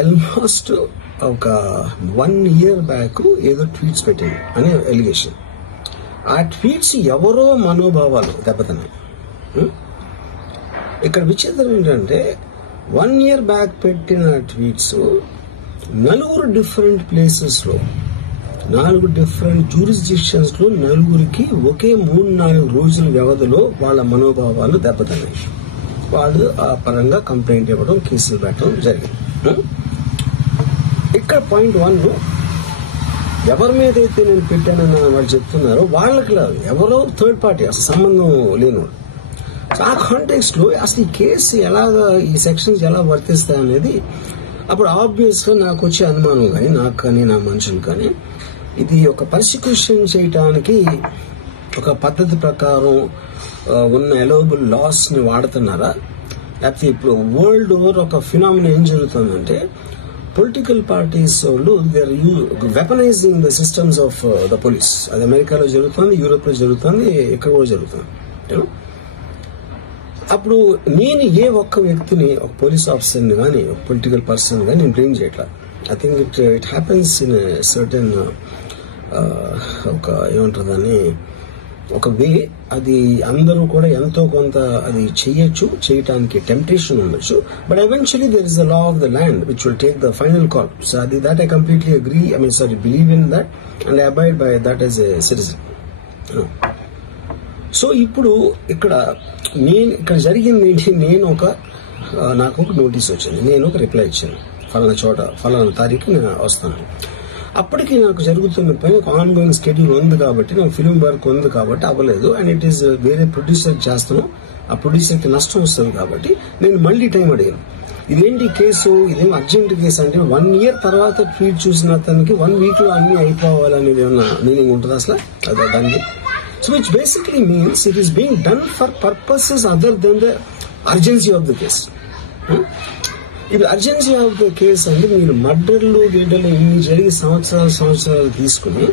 Almost ఒక 1 year back ఏదో tweets పెట్టింది అనే ఎలిగేషన్. ఆ ట్వీట్స్ ఎవరో మనోభావాలు దెబ్బతిన్నాయి. ఇక్కడ విచిత్రం ఏంటంటే 1 year బ్యాక్ పెట్టిన ట్వీట్స్ 4 డిఫరెంట్ ప్లేసెస్ లో 4 డిఫరెంట్ జ్యూరిస్డిక్షన్స్ లో 4కి ఒకే 3-4 రోజుల వ్యవధిలో వాళ్ళ మనోభావాలు దెబ్బతిన్నాయి. వాళ్ళు ఆ పరంగా కంప్లైంట్ ఇవ్వడం, కేసులు పెట్టడం జరిగింది. ఇక్కడ పాయింట్ 1, ఎవరి మీద అయితే నేను పెట్టానని వాళ్ళు చెప్తున్నారో వాళ్ళకి లేదు, ఎవరో థర్డ్ పార్టీ, అసలు సంబంధం లేనివాడు. ఆ కాంటెక్స్ట్ లో అసలు ఈ కేసు ఎలాగా, ఈ సెక్షన్స్ ఎలా వర్తిస్తాయి అనేది అప్పుడు ఆబ్వియస్ గా నాకు వచ్చే అనుమానం కానీ, నాకు కానీ నా మనుషులు కానీ, ఇది ఒక పర్సిక్యూషన్ చేయటానికి ఒక పద్ధతి ప్రకారం ఉన్న ఎలవబుల్ లాస్ ని వాడుతున్నారా, లేకపోతే ఇప్పుడు వరల్డ్ ఓవర్ ఒక ఫినామినా ఏం జరుగుతుందంటే పొలిటికల్ పార్టీస్ వాళ్ళు they are weaponising the systems of the police. అది అమెరికాలో జరుగుతుంది, యూరోప్ లో జరుగుతుంది, ఇక్కడ కూడా జరుగుతుంది. అప్పుడు నేను ఏ ఒక్క వ్యక్తిని, ఒక పోలీస్ ఆఫీసర్ని కానీ, ఒక పొలిటికల్ పర్సన్ కానీ నేను బ్లేమ్ చేయట్లా. I think it happens in certain ఒక ఏమంటారు దాన్ని, ఒక వే. అది అందరూ కూడా ఎంతో కొంత అది చేయటానికి టెంప్టేషన్ ఉండొచ్చు. But eventually there is the law of the land which will take the final call. So అది that I completely agree, believe in that and I abide by that as a citizen. So ఇప్పుడు ఇక్కడ జరిగింది ఏంటి, నాకు ఒక notice వచ్చింది, నేను ఒక రిప్లై ఇచ్చాను, ఫలానా చోట ఫలానా తారీఖు నేను వస్తాను. అప్పటికి నాకు జరుగుతున్న పని ఒక ఆన్గోయింగ్ స్కెడ్యూల్ ఉంది కాబట్టి, నాకు ఫిల్మ్ వర్క్ ఉంది కాబట్టి అవ్వలేదు. అండ్ ఇట్ ఈస్ వేరే ప్రొడ్యూసర్ చేస్తాను, ఆ ప్రొడ్యూసర్కి నష్టం వస్తుంది కాబట్టి నేను మళ్ళీ టైం అడిగాను. ఇదేంటి కేసు, ఇదేం అర్జెంట్ కేసు అంటే 1 year తర్వాత ట్వీట్ చూసిన అతనికి 1 week లో అన్ని అయిపోవాలనేది ఏమన్నా మీనింగ్ ఉంటుంది అసలు దానికి? So which basically means it is being done for purposes other than the urgency of the case. ఇది అర్జెన్సీ ఆఫ్ ద కేసు అంటే మీరు మర్డర్లు గేడర్లు ఇన్ని జరిగి సంవత్సరాలు తీసుకుని